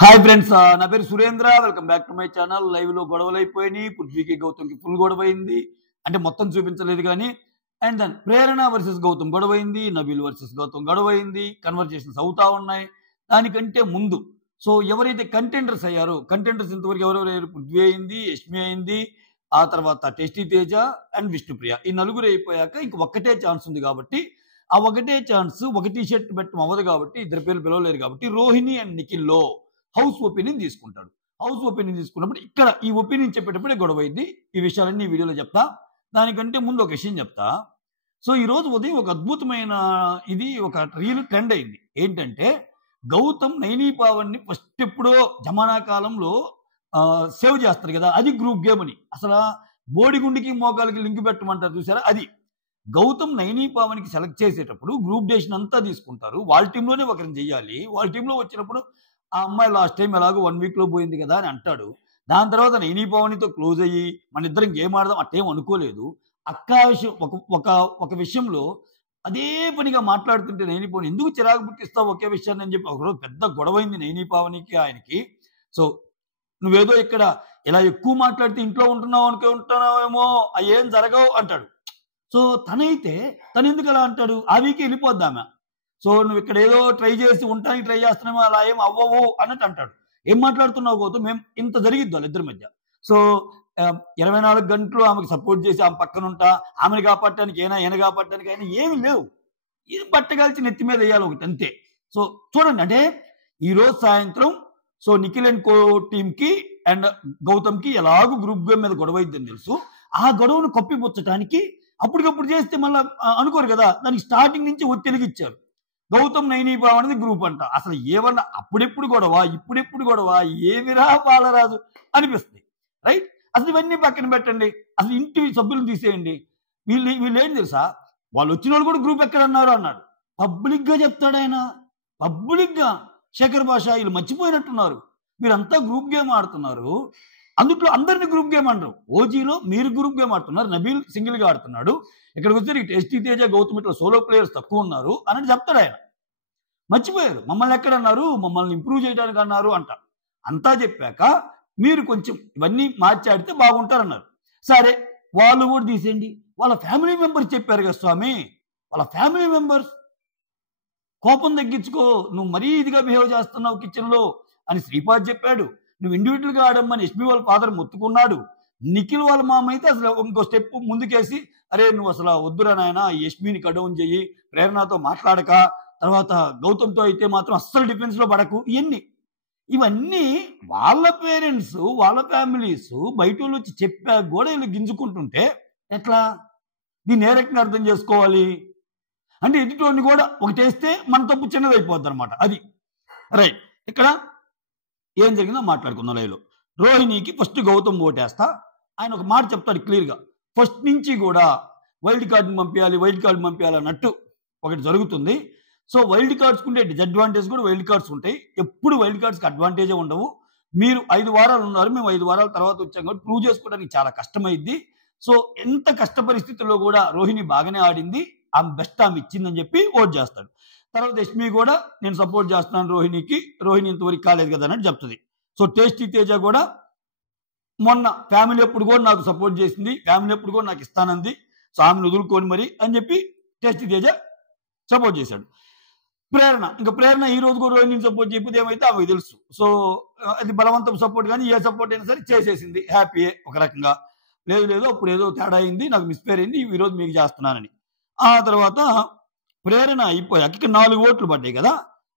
Hi friends, నా పేరు Surendra. Welcome back to my channel. Live లో గొడవలు అయిపోయినాయి. పృథ్వీకి గౌతమ్కి ఫుల్ గొడవైంది. అంటే మొత్తం చూపించలేదు కానీ. And then Prerna versus Gautam గొడవైంది. నబీల్ వర్సెస్ గౌతమ్ గొడవైంది. కన్వర్జేషన్స్ అవుతా ఉన్నాయి. దానికంటే ముందు ఎవరైతే కంటెండర్స్ అయ్యారో, కంటెండర్స్ ఇంతవరకు ఎవరెవరు అయ్యారు? పృథ్వీ అయింది, యష్మి అయింది, ఆ తర్వాత టేస్టీ తేజ అండ్ విష్ణుప్రియ. ఈ నలుగురు అయిపోయాక ఇంక ఒక్కటే ఛాన్స్ ఉంది కాబట్టి, ఆ ఒకటే ఛాన్స్, ఒక టీ షర్ట్ పెట్టడం అవ్వదు కాబట్టి, ఇద్దరు పేర్లు పిలవలేరు కాబట్టి, రోహిణి అండ్ నిఖిల్లో హౌస్ ఒపీనియన్ తీసుకుంటాడు. హౌస్ ఒపీనియన్ తీసుకున్నప్పుడు ఇక్కడ ఈ ఒపీనియన్ చెప్పేటప్పుడే గొడవ అయింది. ఈ విషయాలన్నీ ఈ వీడియోలో చెప్తా. దానికంటే ముందు ఒక విషయం చెప్తా. సో ఈ రోజు ఉదయం ఒక అద్భుతమైన ఒక రీల్ ట్రెండ్ అయింది. ఏంటంటే గౌతమ్ నైనీ పావన్ని ఫస్ట్ ఎప్పుడో జమానా కాలంలో సేవ్ చేస్తారు కదా, అది గ్రూప్ గేమ్ అని. అసలు బోడిగుండికి మోకాలకి లింక్ పెట్టమంటారు చూసారా, అది. గౌతమ్ నైనీ పావనికి సెలెక్ట్ చేసేటప్పుడు గ్రూప్ డేషన్ అంతా తీసుకుంటారు. వాళ్ళ టీంలోనే ఒకరిని చెయ్యాలి. వాళ్ళ టీంలో వచ్చినప్పుడు ఆ అమ్మాయి లాస్ట్ టైం ఎలాగో 1 వీక్లో పోయింది కదా అని అంటాడు. దాని తర్వాత నైనీ పావనితో క్లోజ్ అయ్యి మన ఇద్దరం గేమ్ ఆడదాం అట్టేం అనుకోలేదు. అక్కా విషయం ఒక విషయంలో అదే పనిగా మాట్లాడుతుంటే నైనీ పావని ఎందుకు చిరాకు పుట్టిస్తావు ఒకే విషయాన్ని అని చెప్పి ఒకరోజు పెద్ద గొడవైంది నైనీ పావనికి ఆయనకి. సో నువ్వేదో ఇక్కడ ఇలా ఎక్కువ మాట్లాడితే ఇంట్లో ఉంటున్నావేమో, అవి ఏం జరగవు అంటాడు. సో తను ఎందుకు అలా అంటాడు? ఆ వీక్ వెళ్ళిపోద్దామె. సో నువ్వు ఇక్కడ ఏదో ట్రై చేసి ఉండటానికి ట్రై చేస్తున్నామో, అలా ఏం అవ్వవు అన్నట్టు అంటాడు. ఏం మాట్లాడుతున్నావు గౌతమ్? మేము ఇంత జరిగిద్ది వాళ్ళిద్దరి మధ్య. సో 24 గంటలు ఆమెకు సపోర్ట్ చేసి ఆమె పక్కన ఉంటా, ఆమెను కాపాడటానికి ఈయన కాపాడటానికి అయినా ఏమి లేవు. ఏం బట్టగాల్చి నెత్తి మీద వేయాలి ఒకటి అంతే. సో చూడండి, అంటే ఈరోజు సాయంత్రం నిఖిల్ అండ్ కో టీంకి అండ్ గౌతమ్కి ఎలాగో గ్రూప్ గేమ్ మీద గొడవ అయిద్దని తెలుసు. ఆ గొడవను కప్పిపుచ్చటానికి అప్పటికప్పుడు చేస్తే మళ్ళీ అనుకోరు కదా, దానికి స్టార్టింగ్ నుంచి ఒత్తిడిగిచ్చారు. గౌతమ్ నైనీ పావ అనేది గ్రూప్ అంట. అసలు ఏమన్నా అప్పుడెప్పుడు గొడవ, ఇప్పుడెప్పుడు గొడవ, ఏమిరా బాలరాజు అనిపిస్తుంది. రైట్? అసలు ఇవన్నీ పక్కన పెట్టండి. అసలు ఇంటి సభ్యులను తీసేయండి. వీళ్ళు ఏం తెలుసా, వాళ్ళు వచ్చిన వాళ్ళు కూడా గ్రూప్ ఎక్కడ అన్నారు అన్నాడు. పబ్లిక్ గా చెప్తాడు ఆయన. పబ్లిక్ గా శేఖర్ భాష వీళ్ళు మర్చిపోయినట్టున్నారు. మీరంతా గ్రూప్ గేమ్ ఆడుతున్నారు, అందుట్లో అందరినీ గ్రూప్ గేమ్ అంటారు. ఓజీలో మీరు గ్రూప్ గేమ్ ఆడుతున్నారు, నబీల్ సింగిల్ గా ఆడుతున్నాడు. ఇక్కడికి వచ్చి టేస్టీ తేజ గౌతమ్ ఇట్లా సోలో ప్లేయర్స్ తక్కువ ఉన్నారు అని చెప్తాడు ఆయన. మర్చిపోయారు. మమ్మల్ని ఎక్కడ అన్నారు, మమ్మల్ని ఇంప్రూవ్ చేయడానికి అన్నారు అంట. అంతా చెప్పాక మీరు కొంచెం ఇవన్నీ మార్చాడితే బాగుంటారన్నారు. సరే, వాళ్ళు కూడా తీసేయండి. వాళ్ళ ఫ్యామిలీ మెంబర్స్ చెప్పారు కదా స్వామి, వాళ్ళ ఫ్యామిలీ మెంబర్స్ కోపం తగ్గించుకో, నువ్వు మరీ ఇదిగా బిహేవ్ చేస్తున్నావు కిచెన్ లో అని శ్రీపాద్ చెప్పాడు. నువ్వు ఇండివిజువల్ గా ఆడమ్మని యష్మి వాళ్ళ ఫాదర్ మొత్తుకున్నాడు. నిఖిల్ వాళ్ళ మామ అయితే అసలు ఇంకో స్టెప్ ముందుకేసి, అరే నువ్వు అసలు వద్దురా నాయన, యష్మిని కడౌన్ చెయ్యి, ప్రేరణతో మాట్లాడక, తర్వాత గౌతమ్తో అయితే మాత్రం అస్సలు డిఫెన్స్ లో పడకు. ఇవన్నీ వాళ్ళ పేరెంట్స్, వాళ్ళ ఫ్యామిలీస్ బయట వాళ్ళు వచ్చి చెప్పా కూడా వీళ్ళు గింజుకుంటుంటే ఎట్లా? దీన్ని ఏ రకంగా అర్థం చేసుకోవాలి? అంటే ఎదుటోని కూడా ఒకటేస్తే మన తప్పు చిన్నది అయిపోద్ది అనమాట. అది రైట్. ఇక్కడ ఏం జరిగిందో మాట్లాడుకుందాం లైవ్లో. రోహిణికి ఫస్ట్ గౌతమ్ ఓటేస్తా. ఆయన ఒక మాట చెప్తాడు క్లియర్గా. ఫస్ట్ నుంచి కూడా వైల్డ్ కార్డుని పంపించాలి అన్నట్టు ఒకటి జరుగుతుంది. సో వైల్డ్ కార్డ్స్ ఉండే డిసడ్వాంటేజ్ కూడా వైల్డ్ కార్డ్స్ ఉంటాయి. ఎప్పుడు వైల్డ్ కార్డ్స్కి అడ్వాంటేజే ఉండవు. మీరు 5 వారాలు ఉన్నారు, మేము 5 వారాల తర్వాత వచ్చాం కాబట్టి ప్రూవ్ చేసుకోవడానికి చాలా కష్టమైద్ది. సో ఎంత కష్ట పరిస్థితుల్లో కూడా రోహిణి బాగానే ఆడింది, ఆమె బెస్ట్ ఆమె ఇచ్చిందని చెప్పి ఓట్ చేస్తాడు. తర్వాత యష్మి కూడా నేను సపోర్ట్ చేస్తున్నాను రోహిణికి, రోహిణి ఇంతవరకు కాలేదు కదా అన్నట్టు చెప్తుంది. సో టేస్టీ తేజ కూడా మొన్న ఫ్యామిలీ ఎప్పుడు కూడా నాకు సపోర్ట్ చేసింది, ఫ్యామిలీ ఎప్పుడు కూడా నాకు ఇస్తానంది, సో ఆమెను వదులుకోని మరి అని చెప్పి టేస్టీ తేజ సపోర్ట్ చేశాడు. ప్రేరణ ఈ రోజు కూడా రోహిణిని సపోర్ట్ చెప్పేది ఏమైతే ఆమెకు తెలుసు. సో అది బలవంతం సపోర్ట్ కానీ ఏ సపోర్ట్ అయినా సరే చేసేసింది, హ్యాపీయే ఒక రకంగా. లేదు అప్పుడు ఏదో తేడా అయింది, నాకు మిస్పేర్ అయింది, ఈ రోజు మీకు చేస్తున్నానని. ఆ తర్వాత ప్రేరణ అయిపోయాక ఇక్కడ 4 ఓట్లు పడ్డాయి కదా.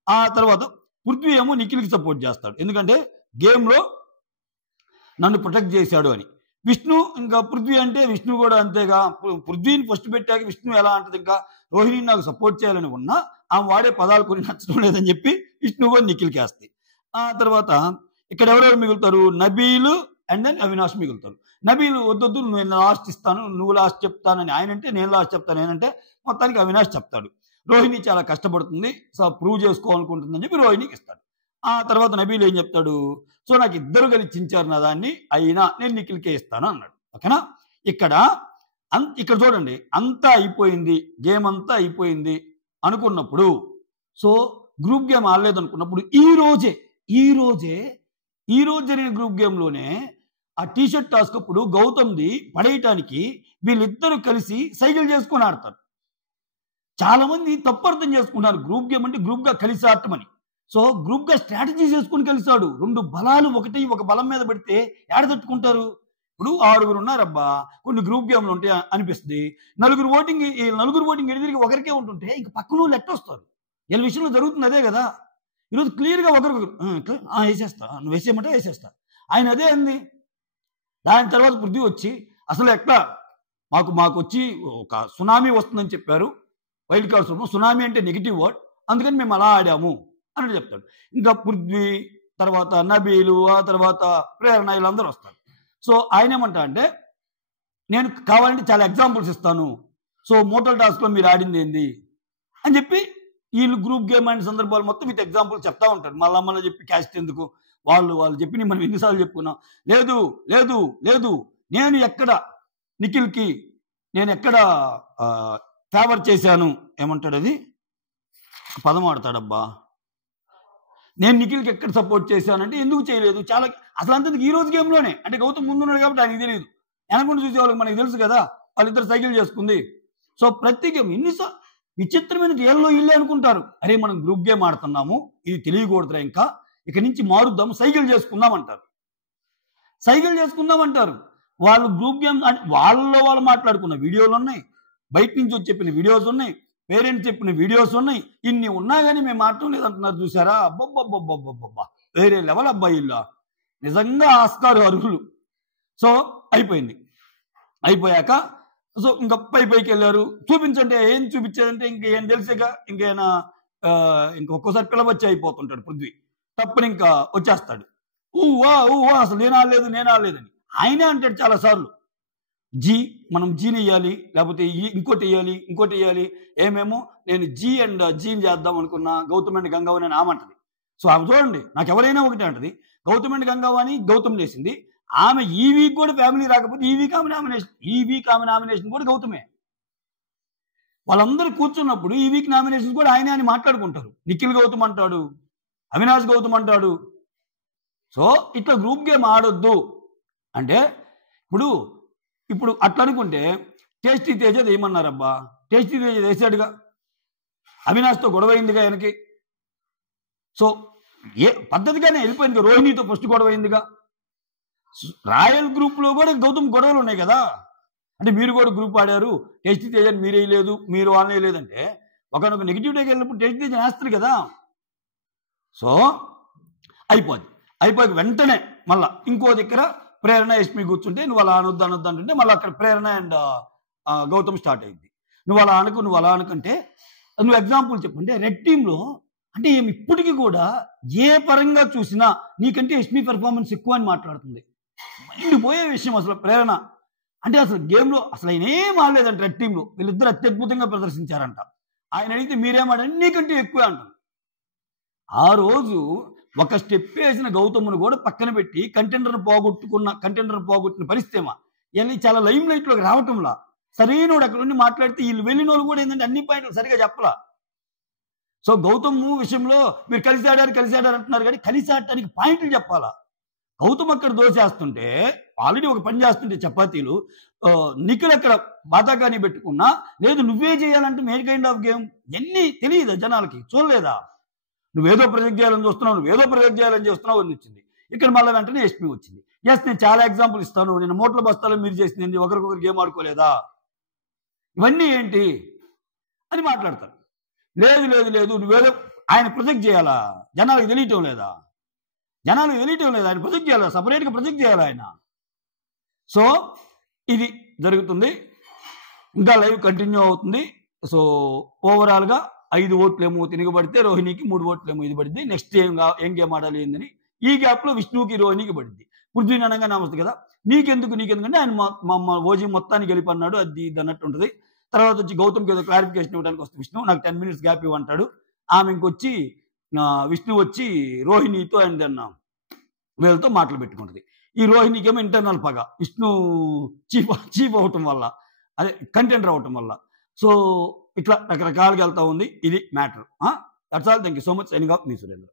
ఆ తర్వాత పృథ్వీ ఏమో నిఖిల్కి సపోర్ట్ చేస్తాడు, ఎందుకంటే గేమ్లో నన్ను ప్రొటెక్ట్ చేశాడు అని. ఇంకా పృథ్వీ అంటే విష్ణు కూడా అంతేగా. పృథ్వీని ఫస్ట్ పెట్టాక విష్ణు ఎలా అంటది, ఇంకా రోహిణిని నాకు సపోర్ట్ చేయాలని ఉన్నా ఆమె వాడే పదాలు కొన్ని నచ్చడం లేదని చెప్పి విష్ణు కూడా నిఖిల్కి వేస్తాయి. ఆ తర్వాత ఇక్కడ ఎవరెవరు మిగులుతారు? Nabeel and then Avinash మిగులుతారు. నబీలు వద్దొద్దు నేను లాస్ట్ ఇస్తాను, నువ్వు లాస్ట్ చెప్తానని ఆయన అంటే, నేను లాస్ట్ చెప్తాను నేనంటే మొత్తానికి అవినాష్ చెప్తాడు. రోహిణి చాలా కష్టపడుతుంది, సో ప్రూవ్ చేసుకోవాలనుకుంటుందని చెప్పి రోహిణికి ఇస్తాడు. ఆ తర్వాత నబీలు ఏం చెప్తాడు, సో నాకు ఇద్దరు కలిసి చించారు నా దాన్ని, అయినా నేను నిఖిల్కే ఇస్తాను అన్నాడు. ఓకేనా? ఇక్కడ చూడండి, అంతా అయిపోయింది, గేమ్ అంతా అయిపోయింది అనుకున్నప్పుడు, సో గ్రూప్ గేమ్ ఆడలేదు అనుకున్నప్పుడు ఈ రోజే ఈ రోజు జరిగిన గ్రూప్ గేమ్లోనే ఆ టీషర్ట్ టాస్క్ అప్పుడు గౌతమ్ది పడేయటానికి వీళ్ళిద్దరూ కలిసి సైకిల్ చేసుకొని ఆడతారు. చాలా మంది తప్పు అర్థం చేసుకుంటారు. గ్రూప్ గేమ్ అంటే గ్రూప్ గా కలిసి ఆడటమని. సో గ్రూప్ గా స్ట్రాటజీ చేసుకుని కలిసాడు. 2 బలాలు ఒక బలం మీద పెడితే ఏడ తట్టుకుంటారు? ఇప్పుడు 6 ఉన్నారబ్బా, కొన్ని గ్రూప్ గేమ్లు ఉంటాయి అనిపిస్తుంది. నలుగురు ఓటింగ్ ఎడిదిరిగి ఒకరికే ఉంటుంటే ఇంక పక్కన లెట్టొస్తారు. వీళ్ళ విషయంలో జరుగుతుంది అదే కదా. ఈరోజు క్లియర్గా ఒకరికొకరు వేసేస్తా, నువ్వు వేసేయమంటే వేసేస్తా. ఆయన అదే అంది. దాని తర్వాత పృథ్వీ వచ్చి అసలు ఎట్లా మాకు వచ్చి ఒక సునామీ వస్తుందని చెప్పారు. వైల్డ్ కార్డ్స్ సునామీ అంటే నెగిటివ్ వర్డ్, అందుకని మేము అలా ఆడాము అని చెప్తాడు. ఇంకా పృథ్వీ తర్వాత నబీలు, ఆ తర్వాత ప్రేరణ, వీళ్ళందరూ వస్తారు. సో ఆయన ఏమంటా అంటే, నేను కావాలంటే చాలా ఎగ్జాంపుల్స్ ఇస్తాను. సో మోటల్ టాస్క్లో మీరు ఆడింది ఏంది అని చెప్పి వీళ్ళు గ్రూప్ గేమ్ అయిన సందర్భాలు మొత్తం విత్ ఎగ్జాంపుల్ చెప్తా ఉంటారు. మళ్ళీ చెప్పి క్యాస్ట్ ఎందుకు, వాళ్ళు చెప్పి మనం ఎన్నిసార్లు చెప్పుకున్నాం. లేదు లేదు లేదు నేను ఎక్కడ నిఖిల్కి నేను ఎక్కడ ఫేవర్ చేశాను, ఏమంటాడు అది పదం ఆడతాడబ్బా, నేను నిఖిల్కి ఎక్కడ సపోర్ట్ చేశానంటే ఎందుకు చేయలేదు. చాలా అసలు అంతకు ఈ రోజు గేమ్లోనే అంటే గౌతమ్ ముందున్నాడు కాబట్టి ఆయనకి తెలియదు. వెనకుండా చూసే వాళ్ళకి మనకి తెలుసు కదా, వాళ్ళిద్దరు సైకిల్ చేసుకుంది. సో ప్రతి గేమ్ ఎన్నిసార్లు విచిత్రమైన ఏళ్ళలో ఇల్లే అనుకుంటారు. అరే మనం గ్రూప్ గేమ్ ఆడుతున్నాము, ఇది తెలియకూడదురా, ఇంకా ఇక నుంచి మారుద్దాం, సైకిల్ చేసుకుందాం అంటారు. వాళ్ళు గ్రూప్ గేమ్ వాళ్ళు మాట్లాడుకున్న వీడియోలు ఉన్నాయి, బయట నుంచి వచ్చి చెప్పిన వీడియోస్ ఉన్నాయి, పేరెంట్స్ చెప్పిన వీడియోస్ ఉన్నాయి. ఇన్ని ఉన్నా కానీ మేము ఆడటం లేదంటున్నారు. చూసారా, అబ్బబ్బబ్బబ్బబ్బబ్బా, వేరే లెవెల్ అబ్బాయిల్లా, నిజంగా ఆస్కారు అర్హులు. సో అయిపోయాక సో ఇంకా పైకి వెళ్ళారు. చూపించంటే ఏం చూపించేదంటే ఇంకేం తెలిసేగా, ఇంకేనా ఇంకొకసారి పిలవచ్చి అయిపోతుంటాడు పృథ్వీ. తప్పని ఇంకా వచ్చేస్తాడు. ఊవా అసలు నేను ఆడలేదని ఆయనే అంటాడు చాలా సార్లు. మనం జీని వేయాలి, లేకపోతే ఇంకోటి వేయాలి, ఏమేమో నేను జీని చేద్దాం అనుకున్నా, గౌతమ్ అండ్ గంగావని అని ఆమంటది. సో ఆమె చూడండి, నాకు ఎవరైనా ఒకటే అంటది. గౌతమ్ అండ్ గంగావని గౌతమ్ చేసింది, ఆమె ఈ వీక్ కూడా ఫ్యామిలీ రాకపోతే ఈ వీక్ ఆమె నామినేషన్ కూడా గౌతమే. వాళ్ళందరూ కూర్చున్నప్పుడు ఈ వీక్ నామినేషన్ కూడా ఆయనే అని మాట్లాడుకుంటారు. నిఖిల్ గౌతమ్ అంటాడు, అవినాష్ గౌతమ్ అంటాడు. సో ఇట్లా గ్రూప్ గేమ్ ఆడొద్దు అంటే ఇప్పుడు అట్లా అనుకుంటే టేస్టీ తేజ ఏమన్నారబ్బా, టేస్టీ తేజ వేసాడుగా, అవినాష్తో గొడవైందిగా ఆయనకి. సో ఏ పద్ధతిగానే వెళ్ళిపోయింది. రోహిణితో ఫస్ట్ గొడవైందిగా. రాయల్ గ్రూప్లో కూడా గౌతమ్ గొడవలు ఉన్నాయి కదా. అంటే మీరు కూడా గ్రూప్ ఆడారు, టేస్టీ తేజని మీరే లేదు, మీరు వాళ్ళే లేదంటే ఒకనొక నెగిటివ్ డేకి వెళ్ళినప్పుడు టేస్టీ తేజ వేస్తారు కదా. సో అయిపోయి వెంటనే మళ్ళా ఇంకో దగ్గర ప్రేరణ యష్మి కూర్చుంటే నువ్వు అలా అనొద్దు అంటుంటే మళ్ళీ అక్కడ ప్రేరణ అండ్ గౌతమ్ స్టార్ట్ అయింది. నువ్వు అలా అనుకుంటే నువ్వు ఎగ్జాంపుల్ చెప్పంటే రెడ్ టీంలో అంటే ఏమి ఇప్పటికీ కూడా ఏ పరంగా చూసినా నీకంటే యష్మి పెర్ఫార్మెన్స్ ఎక్కువ అని మాట్లాడుతుంది. మైండ్ పోయే విషయం అసలు ప్రేరణ అంటే అసలు గేమ్లో అసలు ఆయన ఏం ఆడలేదంట. రెడ్ టీంలో వీళ్ళిద్దరు అత్యద్భుతంగా ప్రదర్శించారంట. ఆయన అడిగితే మీరేమాడండి, నీకంటే ఎక్కువే అంటారు. ఆ రోజు ఒక స్టెప్ వేసిన గౌతమ్ను కూడా పక్కన పెట్టి కంటెండర్ పోగొట్టిన పరిస్థితేమా ఇవన్నీ చాలా లైమ్ లైట్లోకి రావటంలా. సరైనోడు అక్కడ ఉండి మాట్లాడితే వీళ్ళు వెళ్ళిన వాళ్ళు కూడా ఏంటంటే అన్ని పాయింట్లు సరిగా చెప్పలా. సో గౌతమ్ విషయంలో మీరు కలిసి ఆడారు అంటున్నారు, కానీ కలిసి ఆడటానికి పాయింట్లు చెప్పాలా. గౌతమ్ అక్కడ దోసేస్తుంటే ఆల్రెడీ ఒక పని చేస్తుంటే చపాతీలు, నిఖిల్ అక్కడ బాతాకాని పెట్టుకున్నా, లేదు నువ్వే చేయాలంటే ఏ కైండ్ ఆఫ్ గేమ్ ఎన్ని తెలియదా జనాలకి, చూడలేదా? నువ్వేదో ప్రొజెక్ట్ చేయాలని చూస్తున్నావు అని వచ్చింది. ఇక్కడ మళ్ళీ వెంటనే యష్మి వచ్చింది. నేను చాలా ఎగ్జాంపుల్ ఇస్తాను, నేను మూటల బస్తాలో మీరు చేసింది ఒకరికొకరు గేమ్ ఆడుకోలేదా, ఇవన్నీ ఏంటి అని మాట్లాడతారు. లేదు నువ్వేదో ఆయన ప్రొజెక్ట్ చేయాలా, జనాలకు తెలియటం లేదా, ఆయన ప్రొజెక్ట్ చేయాలా, సపరేట్గా ప్రొజెక్ట్ చేయాలా ఆయన. సో ఇది జరుగుతుంది, ఇంకా లైవ్ కంటిన్యూ అవుతుంది. సో ఓవరాల్గా 5 ఓట్లేమో తినగబడితే రోహిణికి 3 ఓట్లేమో ఇది పడింది. నెక్స్ట్ ఏం గేమ్ ఆడాలి ఏందని ఈ గ్యాప్లో విష్ణుకి రోహిణికి పడింది. పృథ్వీ అనగా నమస్తే కదా, నీకెందుకంటే ఆయన మా ఓజీ మొత్తానికి గెలిపన్నాడు, అది ఇది అన్నట్టు ఉంటుంది. తర్వాత వచ్చి గౌతమ్కి ఏదో క్లారిఫికేషన్ ఇవ్వడానికి వస్తే విష్ణు నాకు 10 minutes గ్యాప్ ఇవ్వంటాడు. ఆమె ఇంకొచ్చి విష్ణు వచ్చి రోహిణితో అండ్ అన్న వీళ్ళతో మాటలు పెట్టుకుంటుంది. ఈ రోహిణికి ఏమో ఇంటర్నల్ పగ, విష్ణు చీఫ్ అవటం వల్ల, అదే కంటెండర్ అవటం వల్ల. సో ఇట్లా రకరకాలుగా వెళ్తా ఉంది. ఇది matter. That's all. Thank you so much. Signing off me Surendra.